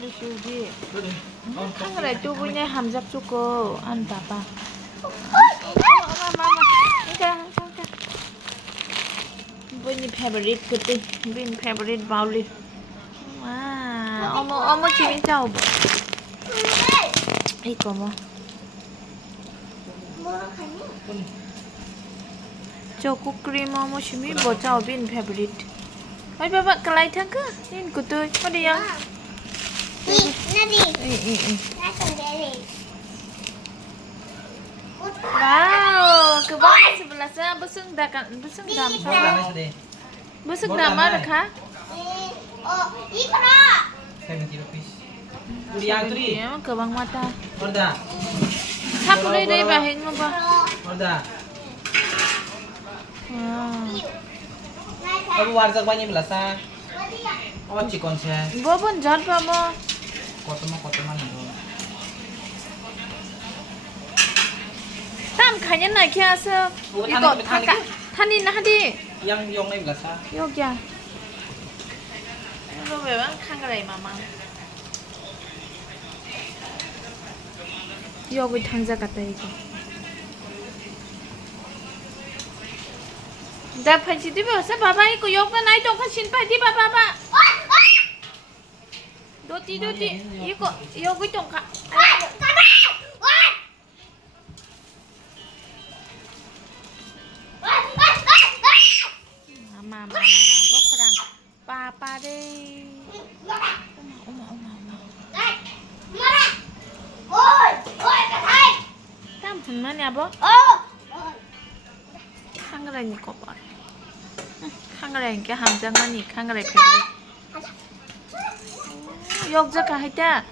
우리 슈디. 한글에 뚜부네 함작 주고 안 봐봐. 마마. 이가. Bên favorite 그때 bên favorite 바울리. 와, 어머 지민 자오. 이거 뭐? 초코크림 어머 지민 뭐 자오 bên favorite. Ôi bà cái này thằng cơ, nên của tôi có đi không? Đi, nó đi. Nó còn đi. Wow, cái bông này sebelah sana busung dah kan, busung dam sama. Busung dam mana kah? 이거라. 70 rupees. Uri yang tu ni. Emang ke bang mata. Orda. Sap deh bahing lo ba. Orda. Wow. Abu warjak banyak belasa. Oh cikon saya. Bobon jat pa mo. Kotoman itu. Tam kanya nak kya asa. Iko thaka. Thani na hadi. Yang yong ni belasa. Yo kya. Lo bebang khang cái này mama. Yo 그 당자 같다 이거. 나 팔찌 뒤에서 봐봐 이거 요거 나이 좀 훨씬 빨리 봐봐. 도티 이거 여기 좀 가. 마마 버커랑 빠빠데. 어머. 땀 분만이야 뭐? 한글이니까 봐. 한글이니까 함장만이 한글이 배우리. 역자가 했다.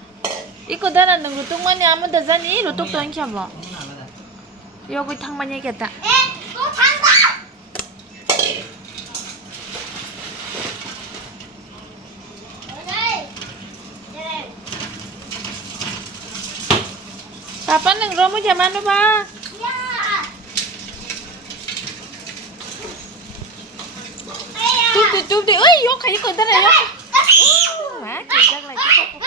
이거 달아는 거 똥만이 아무도 자니 로똑 또 인켜 봐. 여기 탕만 얘기했다. Papa nang romo zaman lo ba? Tụi ơi, vô khai con ta này vô. Má, chị chắc là chị không.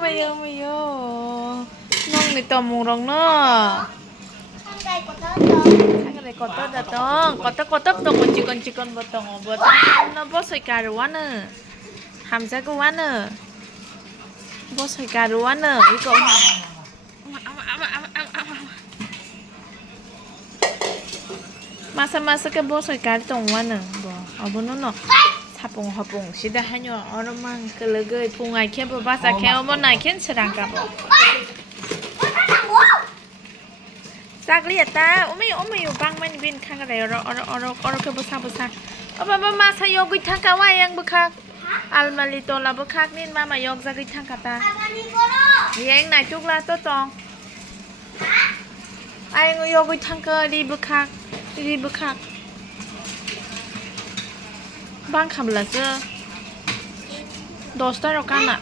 Mày vô. Nông này tầm mùng rồng nữa. Cái này còn tốt là tông, còn tốt tông một chỉ còn một tông nó bớt sợi cà rồi nữa. Hàm sẽ có nữa. Bớt sợi cà rồi nữa, 이거. Masa cái bố soi cá tông quá nè, ở bên nó 사봉 시다 하뇨 얼음만 그르그 봉아이 캠프 바사 캠어머나 켄스랑 가보 싹리였다 오메요 방만 빈 칸가래 어러 그 보사 어바마 사요기 탕가 와양 부카 알말리토 라부카 닌 마마 역 자기 탕가다 yeng này chúc la tốt tròn ai ngồi yogi 탕가 리부카 bang kham là chưa đồ star đâu can ạ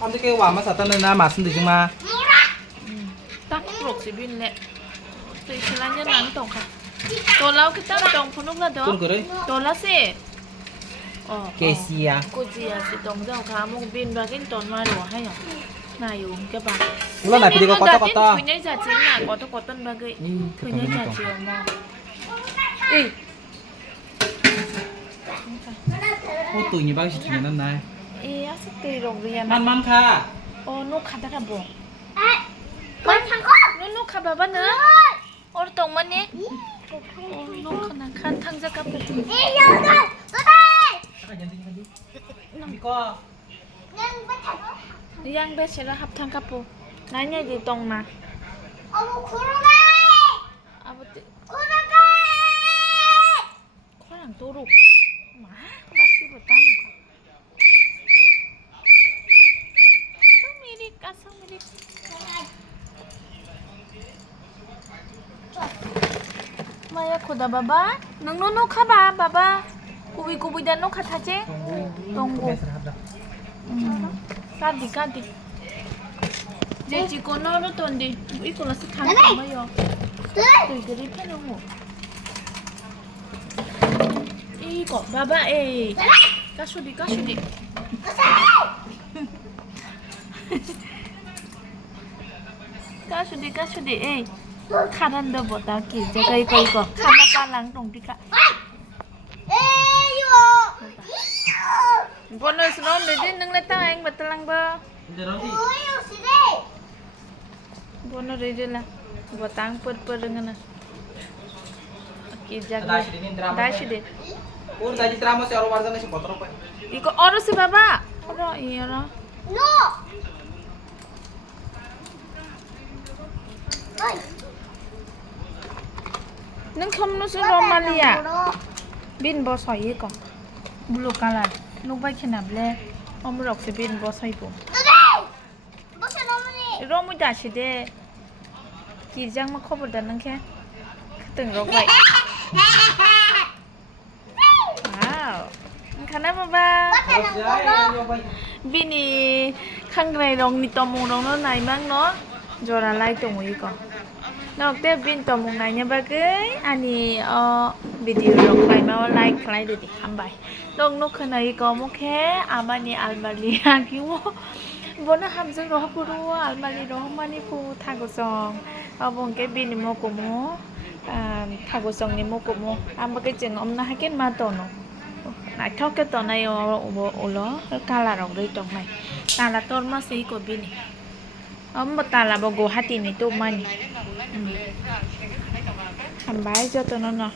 Ambil ke wa masa tan na masin di cuma. tắc ruột xì bin lệ tùy xí là nhân nắng tổng khát đồ lâu cái tắc tổng phun lúc là đó Kun kere. đồ lá xì Kesia. cô chị à xì tổng dầu khá mông bin và cái tồn mà đồ hay nhở này uống cái bà Ulan na pidi ko kota. thứ nhất là chính là có tân ba cái thứ nhất là chiều mà ê Oh tu ni bang si tu nan nai. ê á sức tì rồng riêng Man kha. ô nô khát đã bồ Con thằng con. nô khát bà bà nữa ô tổng mà nè ô nô khát thằng ra cặp Đi vô đây. Vô đây. Ni ko. Nhưng bắt thằng yang bé sẽ là hấp thằng cặp bồ nãy nhảy đi tông mà 어머 구르가. 아버지 구르가. kho랑 또록 má bác sĩ vừa tăng xong đi Maya kuda baba nang nono ka ba baba kubi dan no kata je tunggu kadi je ji ko no no tondi iko la sakhan ma yo tui gari pe no mo 거 봐봐 에이 까쇼디 까쇼디 까쇼디 까쇼디 에이 카란도 보다 기저가 이거 카나 빨랑 동디가 번호 스놈 내지 능래 땅 베틀랑 봐 Hindi ron di. 번호 레질라 보땅 뻗뻗는 기저가 Dashi din yung drama. 다시데 Puro dashi drama si Aro Warzak na si Potro pa. 이거 어르스 봐봐 어라 이어라 능 컴누스 로말리아 빈 버서이 거 블루 칼라 누바이 키나블레 어무럭 세 빈 버서이고 로무 다시데 기장 마 커버다 능케 크등 로바이 와우 카나 봐봐 Tapos siya, yan yung bay. Bini khang rai rong ni tomong rong nó này mang nó jora lai tong yi ko nok te bin tomong này nya ba ge ani video rong khai ma like khai de di ham bai dong nok khana yi ko mo khe amani almali ha ki wo bona ham jeng ro pu ro almali ro mani pu tha go song bong ke bin mo ko mo tha go song ni mo ko mo am ba ke jeng om na ha ken ma to no lại thóc cái tờ này ở đó ca là rồng đây trong này ta là tôn mà xí của bên này mà ta là bao gồm hai tiền này tôm mani làm bái cho tụi nó nè